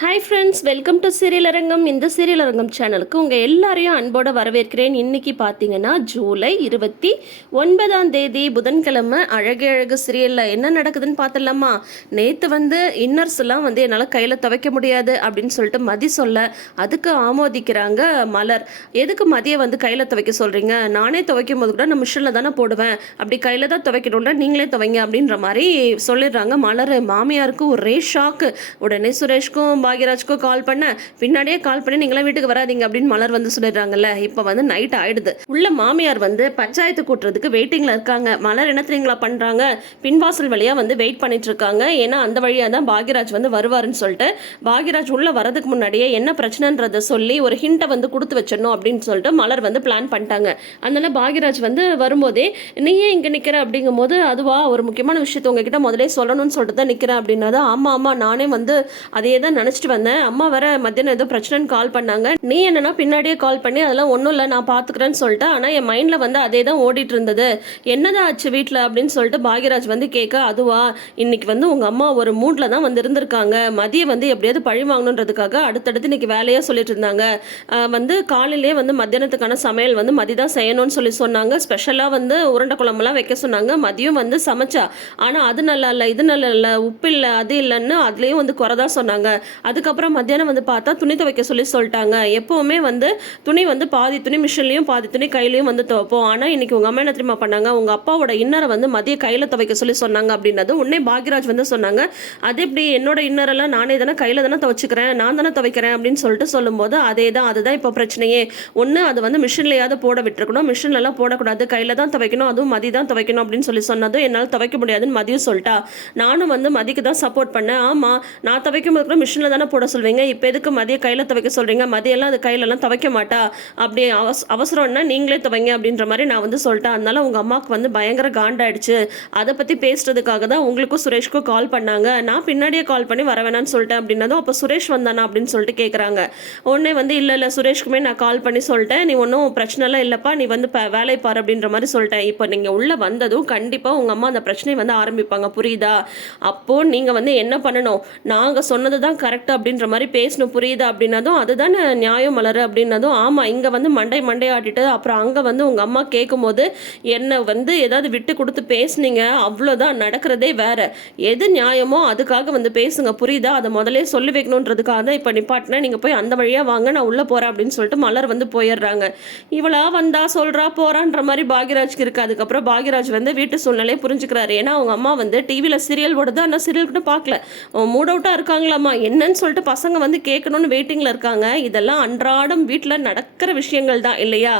Hi friends, welcome to serial அரங்கம். இந்த serial அரங்கம் சேனலுக்கு உங்கள் எல்லாரையும் அன்போடு வரவேற்கிறேன். இன்றைக்கி பார்த்தீங்கன்னா ஜூலை 29 புதன்கிழமை அழகு அழகு சீரியலில் என்ன நடக்குதுன்னு பார்த்துடலாமா? நேற்று இன்னர்ஸ் எல்லாம் என்னால் கையில் துவைக்க முடியாது அப்படின்னு சொல்லிட்டு மதி சொல்ல அதுக்கு ஆமோதிக்கிறாங்க மலர். எதுக்கு மதியை கையில் துவைக்க சொல்கிறீங்க? நானே துவைக்கும் போது கூட நான் மிஷினில் தானே போடுவேன், அப்படி கையில் தான் துவைக்கணும்னா நீங்களே துவைங்க அப்படின்ற மாதிரி சொல்லிடுறாங்க மலர். மாமியாருக்கு ஒரே ஷாக்கு. உடனே சுரேஷ்க்கும் பாக்யராஜ்க்கும் கால் பண்ண, பின்னாடியே கால் பண்ணி நீங்களாம் வீட்டுக்கு வராதிங்க அப்படின்னு மலர் சொல்லிடுறாங்கல்ல. இப்போ நைட் ஆயிடுது. உள்ள மாமியார் பஞ்சாயத்து கூட்டுறதுக்கு வெயிட்டிங்ல இருக்காங்க. மலர் என்ன தெரியுங்களா பண்றாங்க? பின்வாசல் வழியா வெயிட் பண்ணிட்டு இருக்காங்க. ஏன்னா அந்த வழியா தான் பாக்யராஜ் வருவாருன்னு சொல்லிட்டு பாக்யராஜ் உள்ள வரதுக்கு முன்னாடியே என்ன பிரச்சனைன்றத சொல்லி ஒரு ஹிண்ட்டை கொடுத்து வச்சிடணும் அப்படின்னு சொல்லிட்டு மலர் பிளான் பண்ணிட்டாங்க. அதனால பாக்யராஜ் வரும்போதே நீயே இங்க நிக்கிற அப்படிங்கும் போது, அதுவா ஒரு முக்கியமான விஷயத்த உங்ககிட்ட முதலே சொல்லணும்னு சொல்லிட்டு தான் நிக்கிறேன் அப்படின்னா, ஆமா ஆமா நானே அதே தான் நினைச்சிட்டு வந்தேன். அம்மா வர மத்தியானம் ஏதோ பிரச்சனைன்னு கால் பண்ணாங்க. நீ என்னன்னா பின்னாடியே கால் பண்ணி அதெல்லாம் ஒன்றும் இல்லை நான் பார்த்துக்கிறேன்னு சொல்லிட்டு, ஆனால் என் மைண்டில் அதே தான் ஓடிட்டு இருந்தது. என்னதான் ஆச்சு வீட்டில் அப்படின்னு சொல்லிட்டு பாக்யராஜ் கேட்க, அதுவா இன்னைக்கு உங்கள் அம்மா ஒரு மூடில் தான் இருந்திருக்காங்க. மதியை எப்படியாவது பழி வாங்கணுன்றதுக்காக அடுத்தடுத்து இன்னைக்கு வேலையாக சொல்லிட்டு இருந்தாங்க. காலையிலேயே மத்தியானத்துக்கான சமையல் மதி தான் செய்யணும்னு சொல்லி சொன்னாங்க. ஸ்பெஷலாக உருண்டை குழம்புலாம் வைக்க சொன்னாங்க. மதியம் சமைச்சா, ஆனால் அது நல்லா இல்லை இது நல்லா இல்லை உப்பு இல்லை அது இல்லைன்னு அதுலேயும் குறைதான் சொன்னாங்க. அதுக்கப்புறம் மத்தியானம் பார்த்தா துணி துவைக்க சொல்லிட்டாங்க. எப்போவுமே துணி பாதி துணி மிஷின்லையும் பாதி துணி கையிலையும் துவைப்போம். ஆனால் இன்னைக்கு உங்கள் அம்மா என்ன தெரியுமா பண்ணாங்க? உங்கள் அப்பாவோட இன்னரை மதிய கையில் துவைக்க சொன்னாங்க அப்படின்னது உடனே பாக்யராஜ் சொன்னாங்க, அது எப்படி என்னோட இன்னரெல்லாம் நானே தானே கையில் தானே துவைச்சிக்கிறேன், நான் தானே துவைக்கிறேன் அப்படின்னு சொல்லிட்டு சொல்லும்போது, அதுதான் இப்போ பிரச்சனையே. ஒன்று அது மிஷின்லையாவது போட விட்டுருக்கணும், மிஷின்லலாம் போடக்கூடாது, கையில் தான் துவைக்கணும், அதுவும் மதி தான் துவைக்கணும் அப்படின்னு சொன்னதும் என்னால் துவைக்க முடியாதுன்னு மதியம் சொல்லிட்டா. நானும் மதிக்கு தான் சப்போர்ட் பண்ணேன். ஆமாம் நான் துவைக்கும் போது கூட மிஷினில் தானே போட சொல்வீங்க, இப்போ எதுக்கு மதிய கையில் துவைக்க சொல்கிறீங்க? மதியெல்லாம் அது கையிலலாம் துவைக்க மாட்டா, அப்படி அவசரம்னா நீங்களே துவைங்க அப்படின்ற மாதிரி நான் சொல்லிட்டேன். அதனால உங்கள் அம்மாவுக்கு பயங்கர காண்டாயிடுச்சு. அதை பற்றி பேசுறதுக்காக தான் உங்களுக்கும் சுரேஷ்க்கும் கால் பண்ணாங்க. நான் பின்னாடியே கால் பண்ணி வர வேணான்னு சொல்லிட்டேன் அப்படின்னதும், அப்போ சுரேஷ் வந்தானா அப்படின்னு சொல்லிட்டு கேட்குறாங்க. உடனே இல்லை சுரேஷ்க்குமே நான் கால் பண்ணி சொல்லிட்டேன், நீ ஒன்றும் பிரச்சனைலாம் இல்லைப்பா, நீ வேலையை பாரு அப்படின்ற மாதிரி சொல்லிட்டேன். இப்போ நீங்கள் உள்ளே வந்ததும் கண்டிப்பாக உங்கள் அம்மா அந்த பிரச்சனையை ஆரம்பிப்பாங்க, புரியுதா? அப்போது நீங்கள் என்ன பண்ணணும், நாங்கள் சொன்னது தான் கரெக்ட் அப்படின்ற மாதிரி பேசணும், புரியுதா அப்படின்னதும், அதுதானே நியாயம் மலர் அப்படின்னதும், ஆமாம் இங்கே மண்டை ஆட்டிட்டு அப்புறம் அங்கே உங்கள் அம்மா கேட்கும் போது என்னை ஏதாவது விட்டு கொடுத்து பேசுனீங்க, அவ்வளோதான், நடக்கிறதே வேற. எது நியாயமோ அதுக்காக பேசுங்க, புரியுதா? அதை முதலே சொல்லி வைக்கணுன்றதுக்காக தான் இப்போ நிப்பாட்டினேன், நீங்கள் போய் அந்த வழியாக வாங்க, நான் உள்ளே போகிறேன் அப்படின்னு சொல்லிட்டு மலர் போயிடுறாங்க. இவளா வந்தா சொல்கிறா போகிறான்ற மாதிரி பாக்யராஜ்க்கு இருக்குது. அதுக்கப்புறம் பாக்யராஜ் வீட்டு சூழ்நிலையை புரிஞ்சுக்கிறாரு. ஏன்னா அவங்க அம்மா டிவியில் சீரியல் ஓடுது, ஆனால் சீரியல் கூட பார்க்கல, மூட் அவுட்டாக இருக்காங்களாம்மா, என்னன்னு சொல்லிட்டு பசங்க கேட்கணும்னு வெயிட்டிங்கில் இருக்காங்க. இதெல்லாம் அன்றாடம் வீட்டில் நடக்கிற விஷயங்கள் தான் இல்லையா?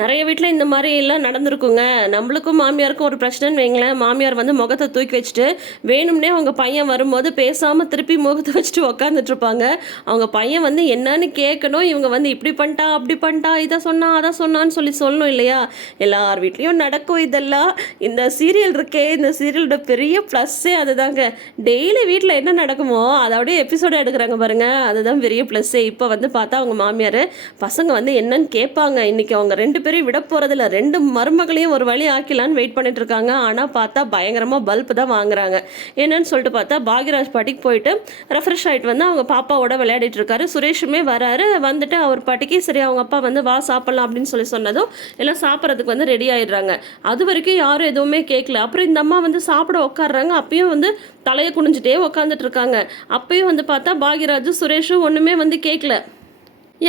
நிறைய வீட்டில் இந்த மாதிரி எல்லாம் நடந்திருக்குங்க. நம்மளுக்கும் மாமியாருக்கும் ஒரு பிரச்சனைன்னு வைங்களேன், மாமியார் முகத்தை தூக்கி வச்சுட்டு வேணும்னே அவங்க பையன் வரும்போது பேசாமல் திருப்பி முகத்தை வச்சுட்டு உக்காந்துட்ருப்பாங்க. அவங்க பையன் என்னன்னு கேட்கணும், இவங்க இப்படி பண்ணிட்டா அப்படி பண்ணிட்டா இதை சொன்னா அதை சொன்னான்னு சொல்லணும் இல்லையா? எல்லார் வீட்லேயும் நடக்கும் இதெல்லாம். இந்த சீரியல் இருக்கே, இந்த சீரியலோட பெரிய ப்ளஸ்ஸே அதுதாங்க. டெய்லி வீட்டில் என்ன நடக்குமோ அதை அப்படியே எபிசோடு எடுக்கிறாங்க பாருங்க, அதுதான் பெரிய ப்ளஸ்ஸே. இப்போ பார்த்தா அவங்க மாமியார் பசங்க என்னன்னு கேட்பாங்க. இன்னைக்கு அவங்க ரெண்டு பேரையும் விட போறதில்ல, ரெண்டு மருமகளையும் ஒரு வழி ஆக்கிலான்னு வெயிட் பண்ணிட்டு இருக்காங்க. ஆனால் பார்த்தா பயங்கரமா பல்ப் தான் வாங்குறாங்க. என்னன்னு சொல்லிட்டு பார்த்தா பாக்யராஜ் பாட்டிக்கு போயிட்டு ரெஃப்ரெஷ் ஆகிட்டு அவங்க பாப்பாவோட விளையாடிட்டு இருக்காரு. சுரேஷுமே வராரு. அவர் பாட்டிக்கு சரி அவங்க அப்பா வா சாப்பிடலாம் அப்படின்னு சொன்னதும் எல்லாம் சாப்பிட்றதுக்கு ரெடி ஆயிடுறாங்க. அது வரைக்கும் யாரும் எதுவுமே கேட்கல. அப்புறம் இந்த அம்மா சாப்பிட உட்காடுறாங்க. அப்பயும் தலையை குனிஞ்சிட்டே உட்காந்துட்டு இருக்காங்க. அப்பயும் பார்த்தா பாக்யராஜ் சுரேஷும் ஒண்ணுமே கேட்கல.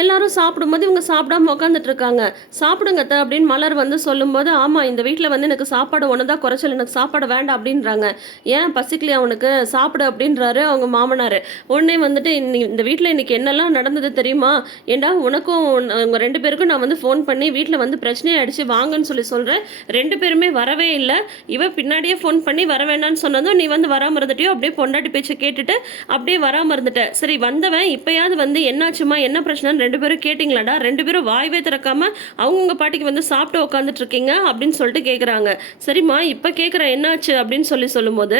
எல்லாரும் சாப்பிடும்போது இவங்க சாப்பிடாம உட்காந்துட்டு இருக்காங்க. சாப்பிடுங்க அப்படின்னு மலர் சொல்லும்போது, ஆமாம் இந்த வீட்டில் எனக்கு சாப்பாடு ஒன்று தான் குறைச்சல், எனக்கு சாப்பாடு வேண்டாம் அப்படின்றாங்க. ஏன் பசிக்கலையா அவனுக்கு, சாப்பிடு அப்படின்றாரு அவங்க மாமனார். உடனே இந்த வீட்டில் இன்னைக்கு என்னெல்லாம் நடந்தது தெரியுமா? ஏண்டா உனக்கும் உங்கள் ரெண்டு பேருக்கும் நான் ஃபோன் பண்ணி வீட்டில் பிரச்சனையை அடித்து வாங்கன்னு சொல்கிறேன், ரெண்டு பேருமே வரவே இல்லை. இவன் பின்னாடியே ஃபோன் பண்ணி வர வேண்டான்னு சொன்னதும் நீ வராமல் இருந்துட்டியோ, அப்படியே பொண்டாட்டி பேச்சை கேட்டுட்டு அப்படியே வராமல் இருந்துட்ட. சரி வந்தவன் இப்போயாவது என்னாச்சுமா என்ன பிரச்சனை ரெண்டு பேரும் கேட்டிங்களாடா, ரெண்டு பேரும் வாய்வே திறக்காம அவங்கவுங்க பாட்டிக்கு சாப்பிட்டு உட்காந்துட்டு இருக்கீங்க அப்படின்னு சொல்லிட்டு கேட்குறாங்க. சரிம்மா இப்போ கேட்குறேன் என்னாச்சு அப்படின்னு சொல்லும்போது,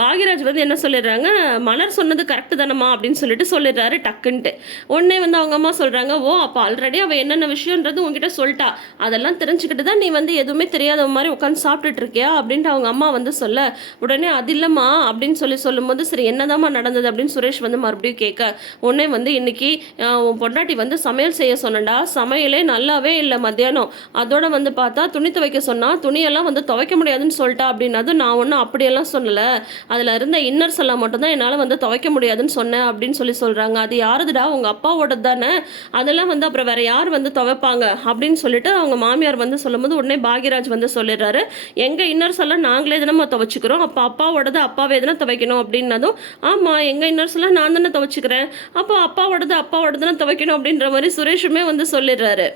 பாக்யராஜ் வந்து என்ன சொல்லிடுறாங்க, மலர் சொன்னது கரெக்டு தானம்மா அப்படின்னு சொல்லிட்டு சொல்லிடுறாரு டக்குன்ட்டு. உடனே வந்து அவங்க அம்மா சொல்கிறாங்க, ஓ அப்போ ஆல்ரெடி அவள் என்னென்ன விஷயன்றது உங்ககிட்ட சொல்லிட்டா, அதெல்லாம் தெரிஞ்சுக்கிட்டு தான் நீ வந்து எதுவுமே தெரியாத மாதிரி உட்காந்து சாப்பிட்டுட்டு இருக்கியா அப்படின்ட்டு அவங்க அம்மா வந்து சொல்ல, உடனே அது இல்லைம்மா அப்படின்னு சொல்லும்போது சரி என்னதாம்மா நடந்தது அப்படின்னு சுரேஷ் வந்து மறுபடியும் கேட்க, உடனே வந்து இன்னைக்கு உன் பொண்டாட்டி வந்து சமையல் செய்ய சொன்னடா, சமையலே நல்லாவே இல்லை மத்தியானம், அதோட வந்து பார்த்தா துணி துவைக்க சொன்னா துணியெல்லாம் வந்து துவைக்க முடியாதுன்னு சொல்லிட்டா அப்படின்னது, நான் ஒன்றும் அப்படியெல்லாம் சொல்லலை, அதில் இருந்த இன்னர்ஸ் எல்லாம் மட்டும்தான் என்னால் வந்து துவைக்க முடியாதுன்னு சொன்னேன் அப்படின்னு சொல்கிறாங்க. அது யாருதுடா, உங்கள் அப்பாவோடது தானே, அதெல்லாம் வந்து அப்புறம் வேற யார் வந்து துவைப்பாங்க அப்படின்னு சொல்லிட்டு அவங்க மாமியார் வந்து சொல்லும்போது உடனே பாக்யராஜ் வந்து சொல்லிடுறாரு, எங்கள் இன்னர்ஸ் எல்லாம் நாங்களே தானே துவைச்சிக்கிறோம், அப்போ அப்பாவோடது அப்பாவே தானே துவைக்கணும் அப்படின்னதும், ஆமாம் எங்கள் இன்னர்ஸ் எல்லாம் நான் தானே துவைச்சிக்கிறேன், அப்போ அப்பாவோடதுன்னு துவைக்கணும் அப்படின்ற மாதிரி சுரேஷுமே வந்து சொல்லிடுறாரு.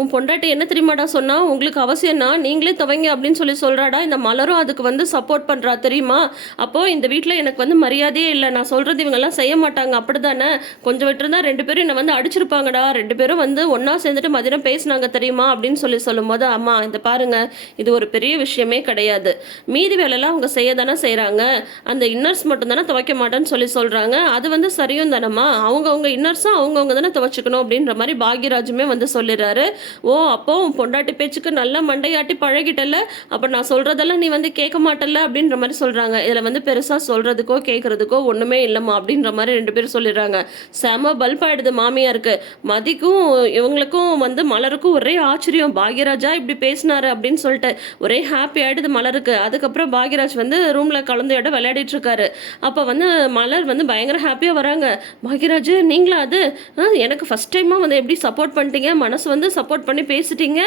உன் பொண்டாட்டி என்ன தெரியுமாடா சொன்னா, உங்களுக்கு அவசியம்னா நீங்களே துவைங்க அப்படின்னு சொல்கிறாடா, இந்த மலரும் அதுக்கு வந்து சப்போர்ட் பண்ணுறா தெரியுமா, அப்போது இந்த வீட்டில் எனக்கு வந்து மரியாதையே இல்லை, நான் சொல்கிறது இவங்கெல்லாம் செய்ய மாட்டாங்க அப்படி தானே, கொஞ்சம் விட்டுருந்தா 2 பேரும் என்னை வந்து அடிச்சிருப்பாங்கடா, 2 பேரும் வந்து ஒன்றா சேர்ந்துட்டு மதியம் பேசினாங்க தெரியுமா அப்படின்னு சொல்லும்போது, அம்மா இந்த பாருங்க இது ஒரு பெரிய விஷயமே கிடையாது, மீதி வேலையெல்லாம் அவங்க செய்ய தானே செய்கிறாங்க, அந்த இன்னர்ஸ் மட்டும் தானே துவைக்க மாட்டேன்னு சொல்கிறாங்க, அது வந்து சரியும் தானம்மா, அவங்கவுங்க இன்னர்ஸும் அவங்கவுங்க தானே துவைச்சிக்கணும் அப்படின்ற மாதிரி பாக்யராஜுமே வந்து சொல்லிடுறாரு. ஓ அப்போ உன் பொண்டாட்டி பேச்சுக்கு நல்லா மண்டையாட்டி பழகிட்டல, அப்போ நான் சொல்கிறதெல்லாம் நீ வந்து கேட்க மாட்டல அப்படின்ற மாதிரி சொல்கிறாங்க. இதில் வந்து பெருசாக சொல்கிறதுக்கோ கேட்குறதுக்கோ ஒன்றுமே இல்லைம்மா அப்படின்ற மாதிரி 2 பேரும் சொல்லிடுறாங்க. செம பல்ப் ஆகிடுது மாமியாருக்கு. மதிக்கும் இவங்களுக்கும் வந்து மலருக்கும் ஒரே ஆச்சரியம், பாக்யராஜா இப்படி பேசினாரு அப்படின்னு சொல்லிட்டு ஒரே ஹாப்பி ஆகிடுது மலருக்கு. அதுக்கப்புறம் பாக்யராஜ் வந்து ரூமில் கலந்து விளையாடிட்டு இருக்காரு. அப்போ வந்து மலர் வந்து பயங்கர ஹாப்பியாக வராங்க. பாக்யராஜ் நீங்களா அது, எனக்கு ஃபஸ்ட் டைமாக வந்து எப்படி சப்போர்ட் பண்ணிட்டீங்க, மனசு வந்து சப்போர்ட் பண்ணி பேசிட்டீங்க,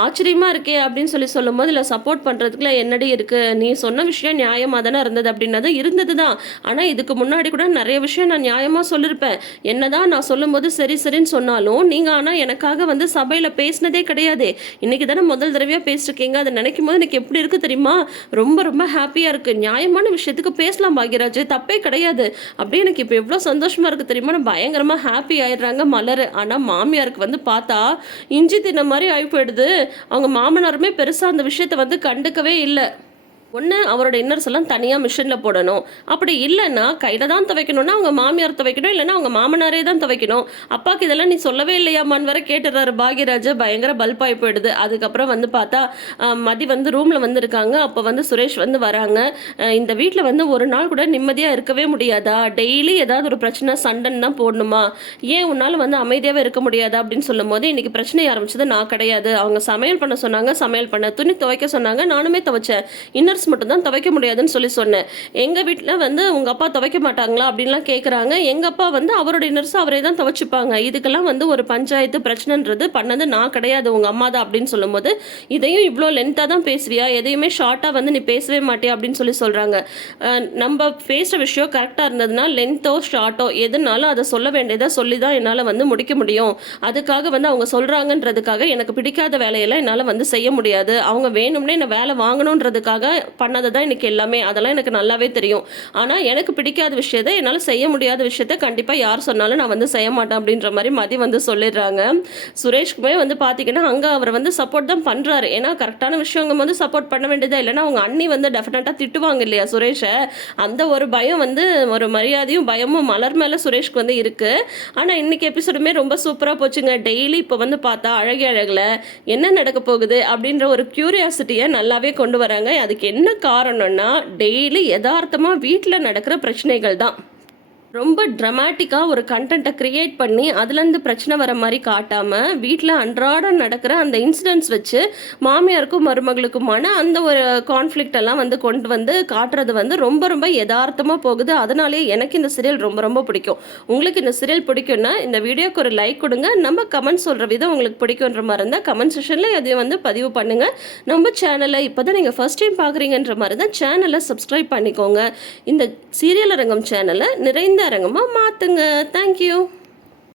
ஆச்சரியமா இருக்கே அப்படின்னு சொல்லும்போது, இல்லை சப்போர்ட் பண்ணுறதுக்குள்ள என்னடி இருக்குது, நீ சொன்ன விஷயம் நியாயமாக தானே இருந்தது அப்படின்னது இருந்தது தான், ஆனால் இதுக்கு முன்னாடி கூட நிறைய விஷயம் நான் நியாயமாக சொல்லியிருப்பேன், என்னதான் நான் சொல்லும்போது சரி சரின்னு சொன்னாலும் நீங்கள் ஆனால் எனக்காக வந்து சபையில் பேசினதே கிடையாது, இன்னைக்கு தானே முதல் தடவையாக பேசிருக்கீங்க, அதை நினைக்கும் போது எனக்கு எப்படி இருக்குது தெரியுமா, ரொம்ப ரொம்ப ஹாப்பியாக இருக்குது, நியாயமான விஷயத்துக்கு பேசலாம் பாக்யராஜ், தப்பே கிடையாது, அப்படியே எனக்கு இப்போ எவ்வளோ சந்தோஷமாக இருக்குது தெரியுமா, பயங்கரமாக ஹாப்பி ஆயிடுறாங்க மலர். ஆனால் மாமியாருக்கு வந்து பார்த்தா இஞ்சி தின்ன மாதிரி ஆகி போயிடுது. அவங்க மாமனாருமே பெருசாக அந்த விஷயத்தை வந்து கண்டுக்கவே இல்லை. ஒன்று அவரோட இன்னர்ஸ் எல்லாம் தனியாக மிஷினில் போடணும், அப்படி இல்லைன்னா கையில் தான் துவைக்கணும்னா அவங்க மாமியார் துவைக்கணும், இல்லைன்னா அவங்க மாமனாரே தான் துவைக்கணும், அப்பாவுக்கு இதெல்லாம் நீ சொல்லவே இல்லையாமான்னு வர கேட்டுறாரு பாக்யராஜ். பயங்கர பல்பாகி போயிடுது. அதுக்கப்புறம் வந்து பார்த்தா மதி வந்து ரூமில் வந்து இருக்காங்க. அப்போ வந்து சுரேஷ் வந்து வராங்க. இந்த வீட்டில் வந்து ஒரு நாள் கூட நிம்மதியாக இருக்கவே முடியாதா, டெய்லி ஏதாவது ஒரு பிரச்சனை சண்டைன்னு தான் போடணுமா, ஏன் உன்னால் வந்து அமைதியாகவே இருக்க முடியாதா அப்படின்னு சொல்லும் போது, இன்றைக்கி பிரச்சனை ஆரம்பிச்சது நான் கிடையாது, அவங்க சமையல் பண்ண சொன்னாங்க, சமையல் பண்ண, துணி துவைக்க சொன்னாங்க, நானுமே துவைச்சேன், இன்னர்ஸ் மட்டும் தான் துவைக்க முடியாதுன்னு சொன்னேன், எங்கள் வீட்டில் வந்து உங்கள் அப்பா துவைக்க மாட்டாங்களா அப்படின்லாம் கேட்குறாங்க. எங்கள் அப்பா வந்து அவரோட இன்னர்ஸ் அவரே தான் துவைச்சிப்பாங்க, இதுக்கெல்லாம் வந்து ஒரு பஞ்சாயத்து பிரச்சனைன்றது பண்ணது நான் கிடையாது, உங்கள் அம்மா தான் அப்படின்னு சொல்லும்போது, இதையும் இவ்வளோ லென்த்தாக தான் பேசுவியா, எதையுமே ஷார்ட்டாக வந்து நீ பேசவே மாட்டியா அப்படின்னு சொல்கிறாங்க. நம்ம பேசுகிற விஷயம் கரெக்டாக இருந்ததுன்னா லென்த்தோ ஷார்ட்டோ எதுனாலும் அதை சொல்ல வேண்டியதை சொல்லி தான் என்னால் வந்து முடிக்க முடியும், அதுக்காக வந்து அவங்க சொல்கிறாங்கன்றதுக்காக எனக்கு பிடிக்காத வேலையெல்லாம் என்னால் வந்து செய்ய முடியாது, அவங்க வேணும்னே என்னை வேலை வாங்கணுன்றதுக்காக பண்ணது தான் எனக்கு எல்லாமே, அதெல்லாம் எனக்கு நல்லாவே தெரியும், ஆனால் எனக்கு பிடிக்காத விஷயத்தை என்னால் செய்ய முடியாத விஷயத்த கண்டிப்பாக யார் சொன்னாலும் நான் வந்து செய்ய மாட்டேன் அப்படின்ற மாதிரி மதி வந்து சொல்லிடுறாங்க. சுரேஷ்குமே வந்து பார்த்தீங்கன்னா அங்கே அவர் வந்து சப்போர்ட் தான் பண்ணுறாரு, ஏன்னா கரெக்டான விஷயங்க வந்து சப்போர்ட் பண்ண வேண்டியதா, இல்லைன்னா அவங்க அண்ணி வந்து டெஃபினட்டாக திட்டுவாங்க இல்லையா சுரேஷை, அந்த ஒரு பயம் வந்து ஒரு மரியாதையும் பயமும் மலர் மேலே சுரேஷ்க்கு வந்து இருக்குது. ஆனால் இன்றைக்கி எபிசோடுமே ரொம்ப சூப்பராக போச்சுங்க. டெய்லி இப்போ வந்து பார்த்தா அழகில் என்ன நடக்க போகுது அப்படின்ற ஒரு க்யூரியாசிட்டியை நல்லாவே கொண்டு வராங்க. அதுக்கு என்ன காரணம்னா டெய்லி யதார்த்தமாக வீட்டில் நடக்கிற பிரச்சனைகள் தான். ரொம்ப ட்ரமாட்டிக்காக ஒரு கண்டென்ட்டை க்ரியேட் பண்ணி அதுலேருந்து பிரச்சனை வர மாதிரி காட்டாமல் வீட்டில் அன்றாடம் நடக்கிற அந்த இன்சிடென்ட்ஸ் வச்சு மாமியாருக்கும் மருமகளுக்குமான அந்த ஒரு கான்ஃப்ளிக்ட் எல்லாம் வந்து கொண்டு வந்து காட்டுறது வந்து ரொம்ப ரொம்ப யதார்த்தமாக போகுது. அதனாலே எனக்கு இந்த சீரியல் ரொம்ப ரொம்ப பிடிக்கும். உங்களுக்கு இந்த சீரியல் பிடிக்கும்னா இந்த வீடியோக்கு ஒரு லைக் கொடுங்க. நம்ம கமெண்ட் சொல்கிற விதம் உங்களுக்கு பிடிக்குன்ற மாதிரி இருந்தால் கமெண்ட் செக்ஷனில் எதையும் வந்து பதிவு பண்ணுங்கள். நம்ம சேனலை இப்போ தான் நீங்கள் ஃபஸ்ட் டைம் பார்க்குறீங்கன்ற மாதிரி தான் சேனலை சப்ஸ்கிரைப் பண்ணிக்கோங்க. இந்த சீரியல் அரங்கம் சேனலை நிறைந்த அரங்கமாக மாற்றுங்க. தேங்க்யூ.